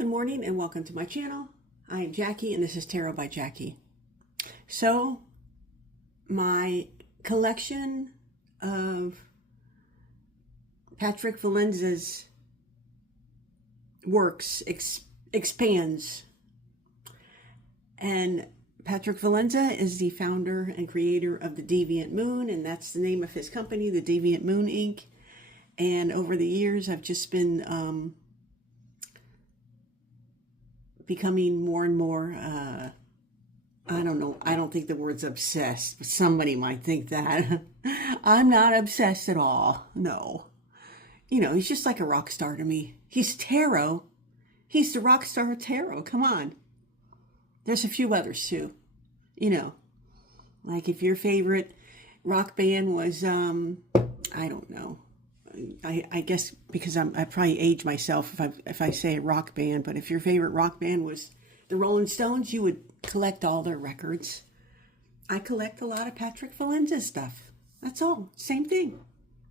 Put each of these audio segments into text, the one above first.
Good morning and welcome to my channel. I am Jackie and this is Tarot by Jackie. So my collection of Patrick Valenza's works expands, and Patrick Valenza is the founder and creator of the Deviant Moon, and that's the name of his company, the Deviant Moon Inc. And over the years I've just been becoming more and more, I don't know, I don't think the word's obsessed, but somebody might think that. I'm not obsessed at all, no. You know, he's just like a rock star to me. He's tarot. He's the rock star of tarot, come on. There's a few others too, you know. Like if your favorite rock band was, I don't know. I guess because I probably age myself if I say a rock band, but if your favorite rock band was the Rolling Stones, you would collect all their records. I collect a lot of Patrick Valenza stuff. That's all. Same thing.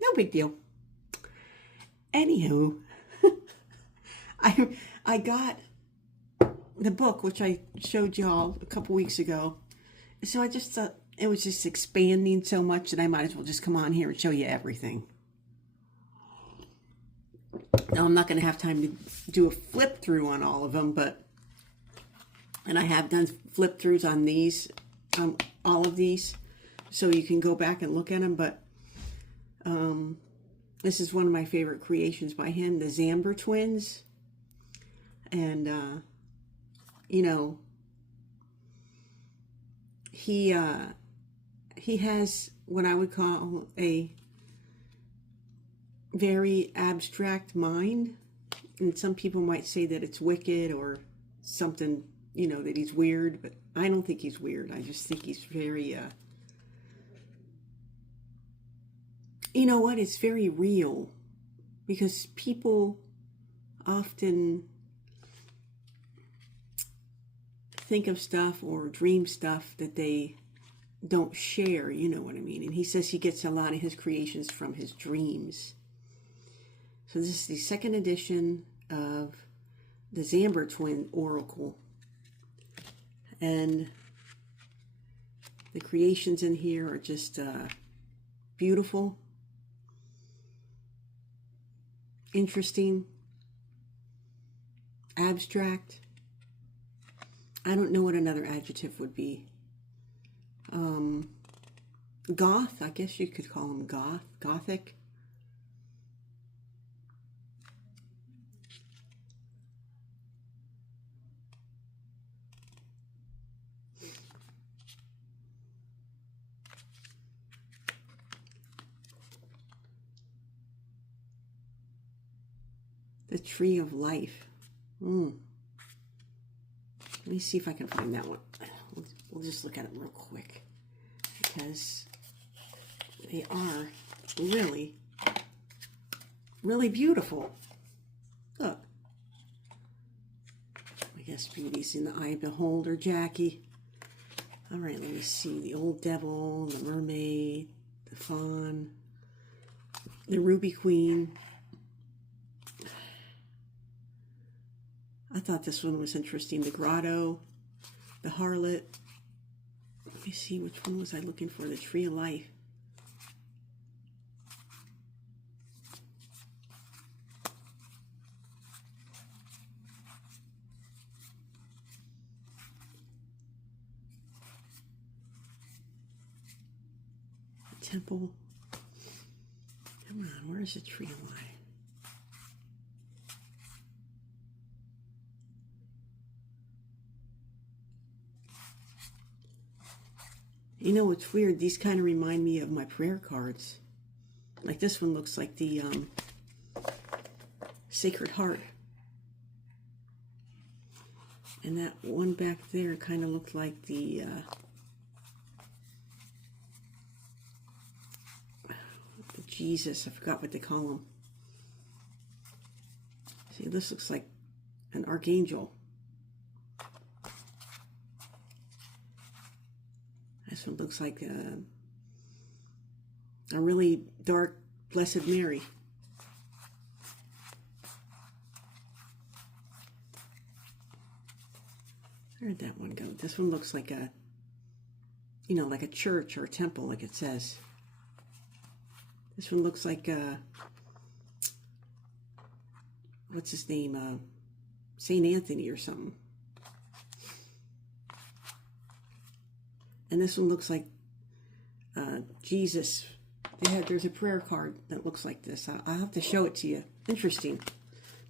No big deal. Anywho, I got the book, which I showed y'all a couple weeks ago. So I just thought it was just expanding so much that I might as well just come on here and show you everything. Now, I'm not going to have time to do a flip through on all of them, and I have done flip throughs on these, all of these, so you can go back and look at them, but this is one of my favorite creations by him, the Zamber twins, and, you know, he has what I would call a very abstract mind, and some people might say that it's wicked or something, you know, that he's weird, but I don't think he's weird. I just think he's very, you know what, it's very real, because people often think of stuff or dream stuff that they don't share, you know what I mean, and he says he gets a lot of his creations from his dreams. So this is the second edition of the Zamber Twin Oracle. And the creations in here are just beautiful, interesting, abstract. I don't know what another adjective would be. Goth, I guess you could call them gothic. The Tree of Life. Let me see if I can find that one. We'll just look at it real quick, because they are really, really beautiful. Look. I guess beauty's in the eye of the beholder, Jackie. All right, let me see. The Old Devil, the Mermaid, the Fawn, the Ruby Queen. I thought this one was interesting. The Grotto, the Harlot. Let me see, which one was I looking for? The Tree of Life. The Temple. Come on, where's the Tree of Life? You know, it's weird. These kind of remind me of my prayer cards. Like this one looks like the Sacred Heart. And that one back there kind of looked like the Jesus. I forgot what they call them. See, this looks like an archangel. This one looks like a really dark Blessed Mary. Where did that one go? This one looks like a, you know, like a church or a temple, like it says. This one looks like what's his name? St. Anthony or something. And this one looks like Jesus. There's a prayer card that looks like this. I'll have to show it to you. Interesting.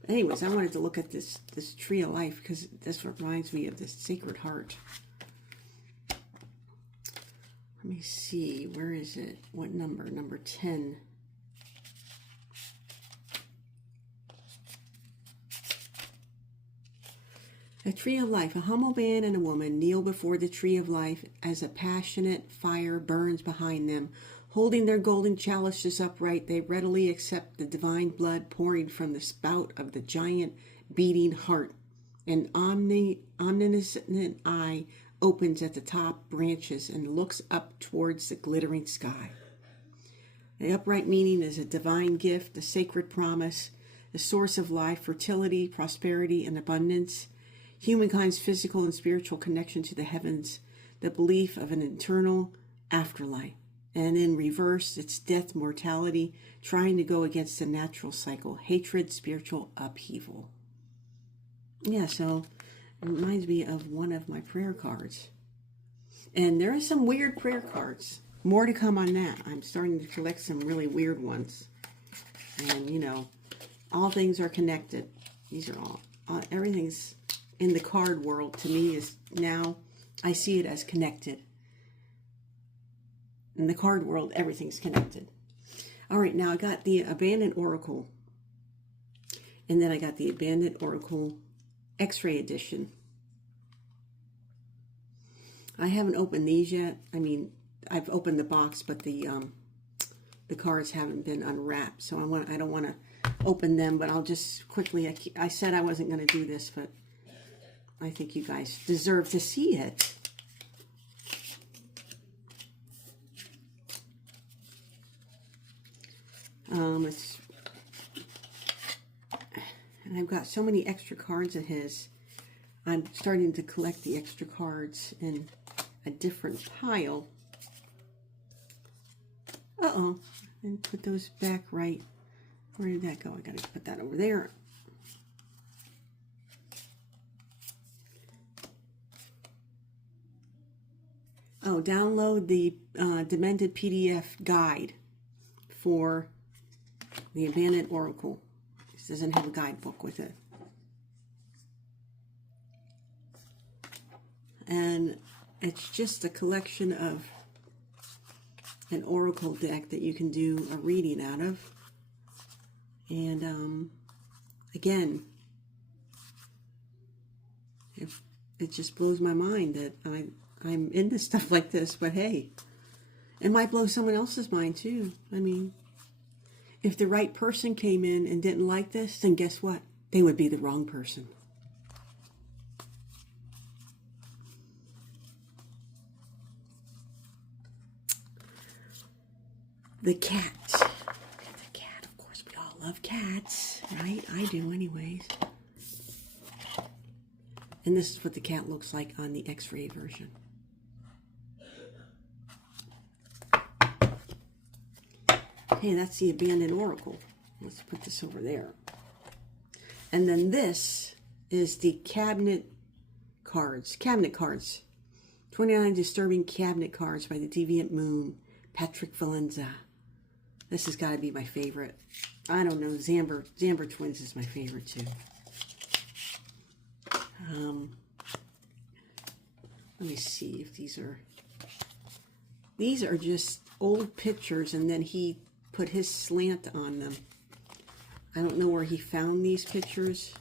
Anyways, I wanted to look at this tree of life because this reminds me of this Sacred Heart. Let me see. Where is it? What number? Number 10. A tree of life. A humble man and a woman kneel before the tree of life as a passionate fire burns behind them. Holding their golden chalices upright, they readily accept the divine blood pouring from the spout of the giant beating heart. An omniscient eye opens at the top branches and looks up towards the glittering sky. The upright meaning is a divine gift, a sacred promise, the source of life, fertility, prosperity, and abundance, humankind's physical and spiritual connection to the heavens, the belief of an eternal afterlife. And in reverse, it's death, mortality, trying to go against the natural cycle, hatred, spiritual upheaval. Yeah, so it reminds me of one of my prayer cards. And there are some weird prayer cards. More to come on that. I'm starting to collect some really weird ones. And, you know, all things are connected. These are all everything's in the card world to me is now, I see it as connected. In the card world, everything's connected. All right, now I got the Abandoned Oracle. And then I got the Abandoned Oracle X-ray edition. I haven't opened these yet. I mean, I've opened the box, but the cards haven't been unwrapped. So I don't want to open them, but I'll just quickly, I said I wasn't going to do this, but I think you guys deserve to see it. And I've got so many extra cards of his. I'm starting to collect the extra cards in a different pile. And put those back right. Where did that go? I gotta put that over there. Oh, download the Demented PDF guide for the Abandoned Oracle. This doesn't have a guidebook with it. And it's just a collection of an oracle deck that you can do a reading out of. And again, it just blows my mind that I'm into stuff like this, but hey, it might blow someone else's mind too. I mean, if the right person came in and didn't like this, then guess what? They would be the wrong person. The cat. The cat, of course, we all love cats, right? I do anyways. And this is what the cat looks like on the X-ray version. Okay, that's the Abandoned Oracle. Let's put this over there. And then this is the cabinet cards. 29 Disturbing Cabinet Cards by the Deviant Moon, Patrick Valenza. This has got to be my favorite. I don't know, Zamber Twins is my favorite too. Let me see if these are just old pictures, and then he put his slant on them. I don't know where he found these pictures.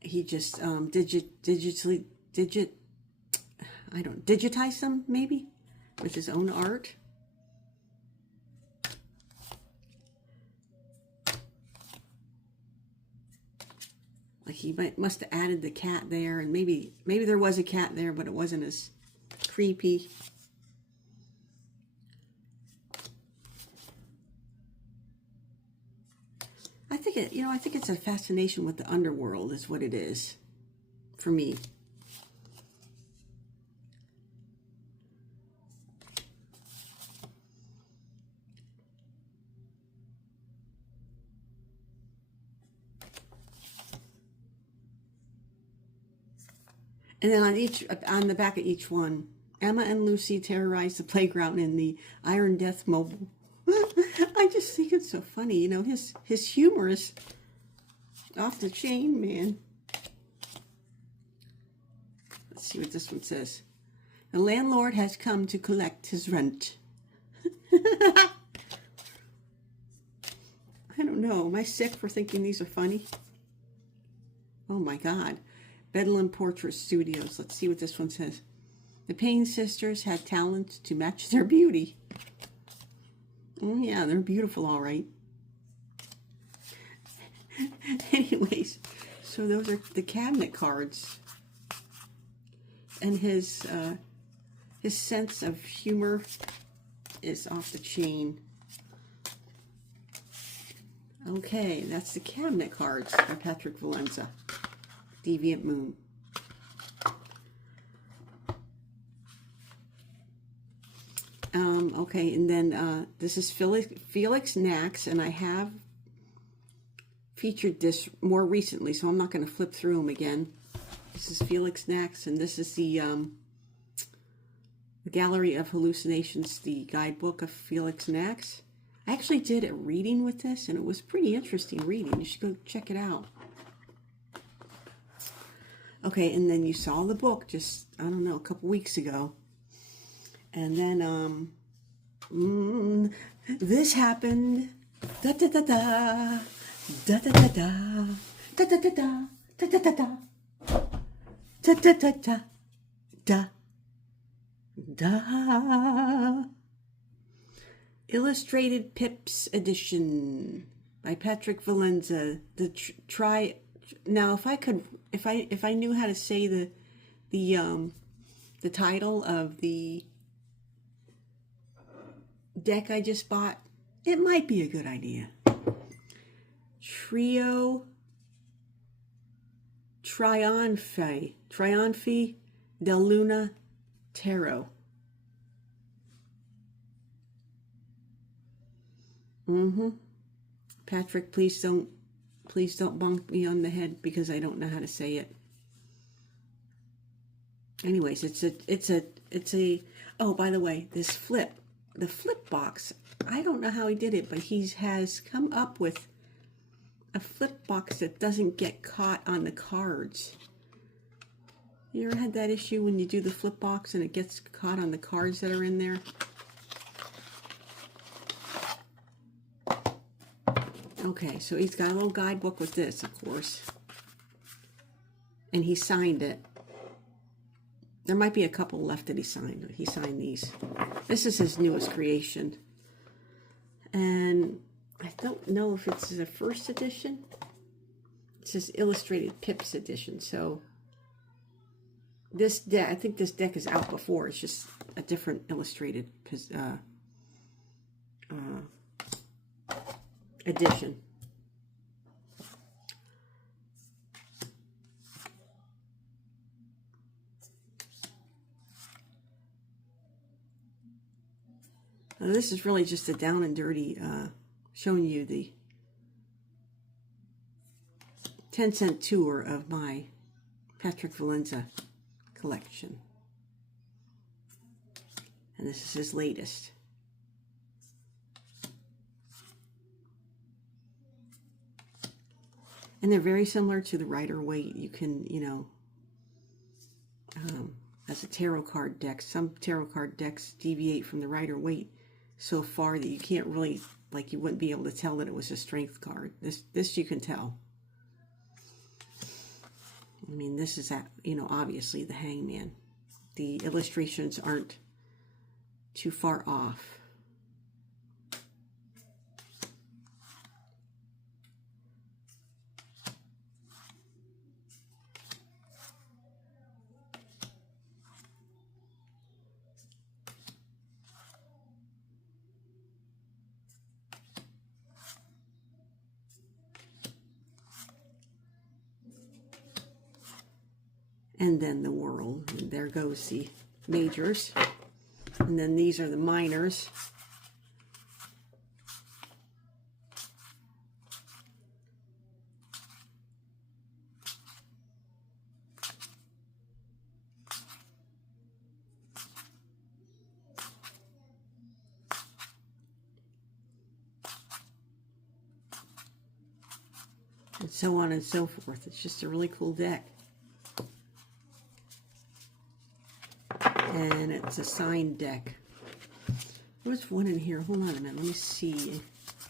He just digitize them maybe with his own art. Like he must have added the cat there, and maybe there was a cat there, but it wasn't as creepy. think it, I think it's a fascination with the underworld is what it is for me. And then on the back of each one, Emma and Lucy terrorize the playground in the Iron Death Mobile. I just think it's so funny. His humor is off the chain, man. Let's see what this one says. The landlord has come to collect his rent. I don't know. Am I sick for thinking these are funny? Oh my God. Bedlam Portrait Studios. Let's see what this one says. The Payne sisters had talent to match their beauty. Oh yeah, they're beautiful, all right. Anyways, so those are the cabinet cards. And his sense of humor is off the chain. Okay, that's the cabinet cards by Patrick Valenza. Deviant Moon. Okay, and then this is Felix Nax, and I have featured this more recently, so I'm not going to flip through them again. This is Felix Nax, and this is the Gallery of Hallucinations, the guidebook of Felix Nax. I actually did a reading with this, and it was pretty interesting reading. You should go check it out. Okay, and then you saw the book just, I don't know, a couple weeks ago. And then, this happened. Da da da da. Da da da da. Da da da da. Da da da da. Da da da da. Da. Da. Illustrated Pips Edition by Patrick Valenza. Now, if I knew how to say the title of the deck I just bought, it might be a good idea. Trionfi del Luna Tarot. Patrick, please don't bonk me on the head because I don't know how to say it. Anyways, it's a oh, by the way, the flip box, I don't know how he did it, but he has come up with a flip box that doesn't get caught on the cards. You ever had that issue when you do the flip box and it gets caught on the cards that are in there? Okay, so he's got a little guidebook with this, of course. And he signed it. There might be a couple left that he signed. He signed these. This is his newest creation. And I don't know if it's the first edition. It says Illustrated Pips Edition. So this deck, I think this deck is out before. It's just a different illustrated edition. Now, this is really just a down and dirty showing you the 10-cent tour of my Patrick Valenza collection. And this is his latest. And they're very similar to the Rider-Waite. You can, as a tarot card deck, some tarot card decks deviate from the Rider-Waite so far that you can't really, you wouldn't be able to tell that it was a strength card. This you can tell. I mean, this is, obviously the Hangman. The illustrations aren't too far off. and then the world. And there goes the majors. And then these are the minors. And so on and so forth. It's just a really cool deck. And it's a signed deck. There's one in here. Hold on a minute. Let me see.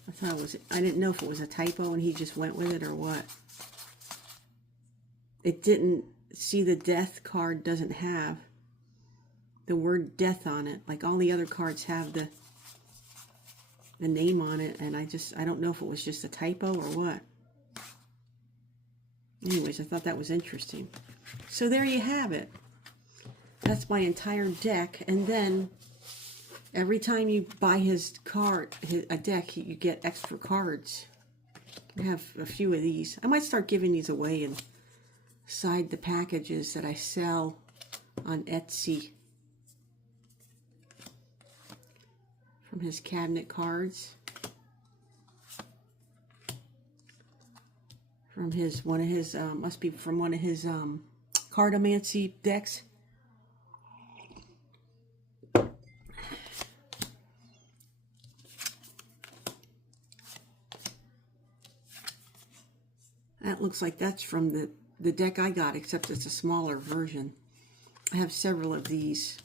I thought it was, I didn't know if it was a typo and he just went with it or what. It didn't, see, the death card doesn't have the word death on it. Like all the other cards have the name on it. And I don't know if it was just a typo or what. Anyways, I thought that was interesting. So there you have it. That's my entire deck. And then every time you buy his card, a deck, you get extra cards. I have a few of these. I might start giving these away inside the packages that I sell on Etsy. From his cabinet cards. From his, must be from one of his cardomancy decks. That looks like that's from the deck I got, except it's a smaller version. I have several of these.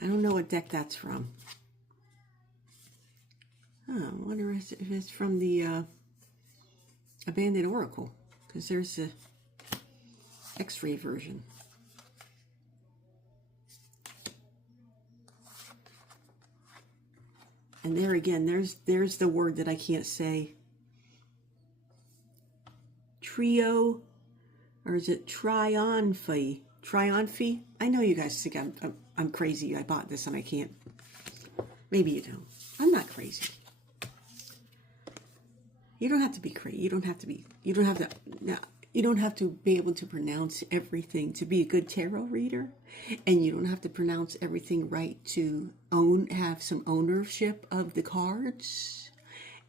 I don't know what deck that's from. Oh, I wonder if it's from the Abandoned Oracle, because there's the X-ray version. And there again, there's the word that I can't say. Trio, or is it Triumphy? Triumphy? I know you guys think I'm crazy. I bought this and I can't. Maybe you don't. I'm not crazy. You don't have to be crazy. You don't have to be. You don't have to. No, you don't have to be able to pronounce everything to be a good tarot reader, and you don't have to pronounce everything right to have some ownership of the cards,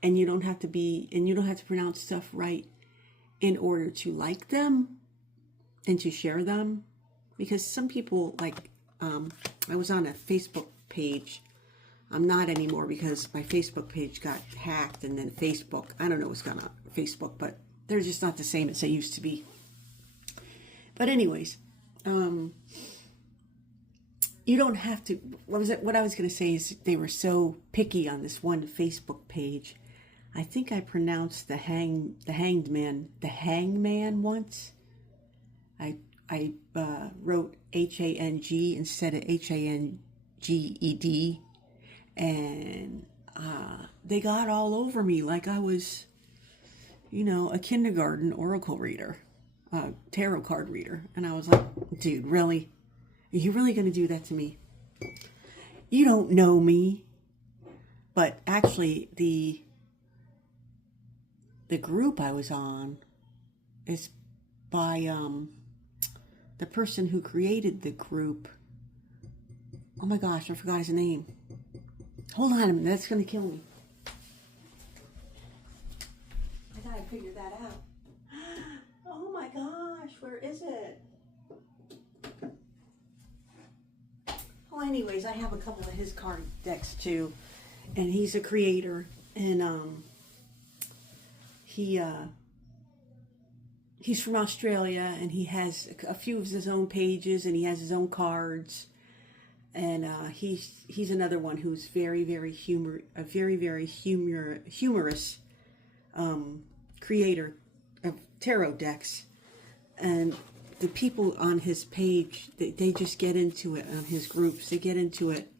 and you don't have to be. And you don't have to pronounce stuff right in order to like them and to share them, because some people like. I was on a Facebook page. I'm not anymore because my Facebook page got hacked, and then Facebook, I don't know what's going on Facebook, but they're just not the same as they used to be. But anyways, you don't have to, what I was going to say is they were so picky on this one Facebook page. I think I pronounced the hangman once. I wrote H-A-N-G instead of H-A-N-G-E-D. And they got all over me like I was, a kindergarten oracle reader, tarot card reader. And I was like, dude, really? Are you really going to do that to me? You don't know me. But actually, the group I was on is by the person who created the group. Oh my gosh, I forgot his name. Hold on a minute, that's going to kill me. I gotta figure that out. Oh my gosh, where is it? Well, anyways, I have a couple of his card decks too. And he's a creator. And he's from Australia, and he has a few of his own pages, and he has his own cards. And he's another one who's very, very humorous creator of tarot decks. And the people on his page, they just get into it on his groups. They get into it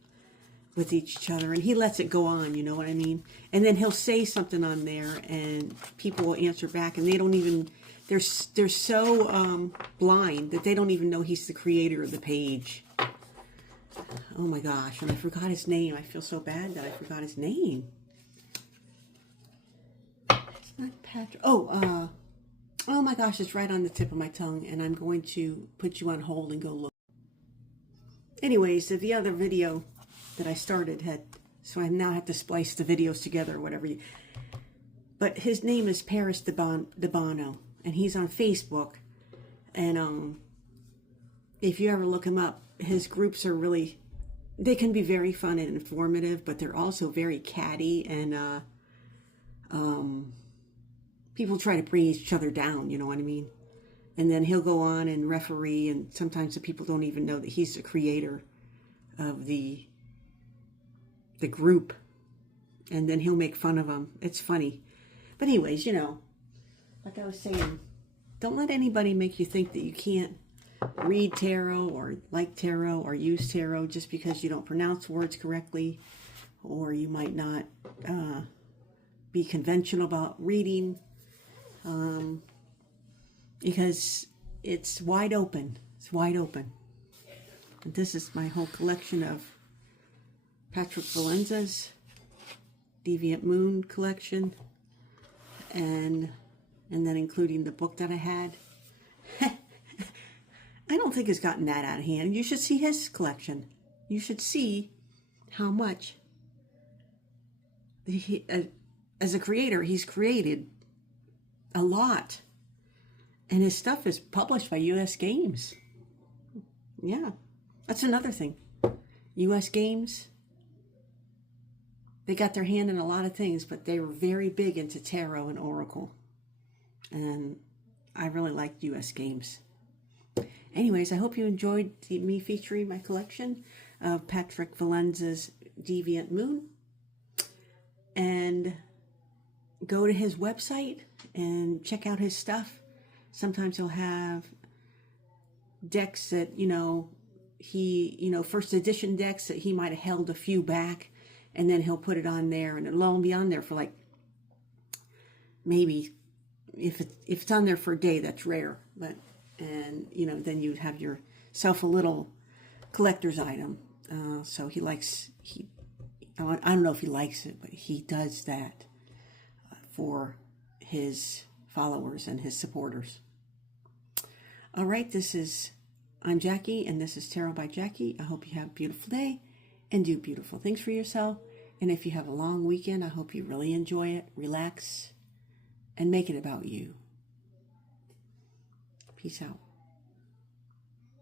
with each other, and he lets it go on, you know what I mean? And then he'll say something on there, and people will answer back, and they don't even, they're so blind that they don't even know he's the creator of the page. Oh my gosh, and I forgot his name. I feel so bad that I forgot his name. It's not Patrick. Oh, Oh my gosh, it's right on the tip of my tongue, and I'm going to put you on hold and go look. Anyways, the other video that I started had, so I now have to splice the videos together or whatever. But his name is Paris Debano, and he's on Facebook. And if you ever look him up, his groups are really, they can be very fun and informative, but they're also very catty, and people try to bring each other down, you know what I mean? And then he'll go on and referee, and sometimes the people don't even know that he's the creator of the group. And then he'll make fun of them. It's funny. But anyways, you know, like I was saying, don't let anybody make you think that you can't read tarot or like tarot or use tarot just because you don't pronounce words correctly, or you might not be conventional about reading, because it's wide open. It's wide open. And this is my whole collection of Patrick Valenza's Deviant Moon collection, and then including the book that I had. I don't think it's gotten that out of hand. You should see his collection. You should see how much he, as a creator, he's created a lot. And his stuff is published by U.S. Games. Yeah, that's another thing. U.S. Games, they got their hand in a lot of things, but they were very big into tarot and oracle. And I really liked U.S. Games. Anyways, I hope you enjoyed me featuring my collection of Patrick Valenza's Deviant Moon. And go to his website and check out his stuff. Sometimes he'll have decks that, first edition decks that he might have held a few back, and then he'll put it on there, and it'll all be on there for like, maybe, if it's on there for a day, that's rare, but, and, then you'd have yourself a little collector's item. So I don't know if he likes it, but he does that for his followers and his supporters. All right, I'm Jackie, and this is Tarot by Jackie. I hope you have a beautiful day and do beautiful things for yourself. And if you have a long weekend, I hope you really enjoy it, relax, and make it about you. Peace out.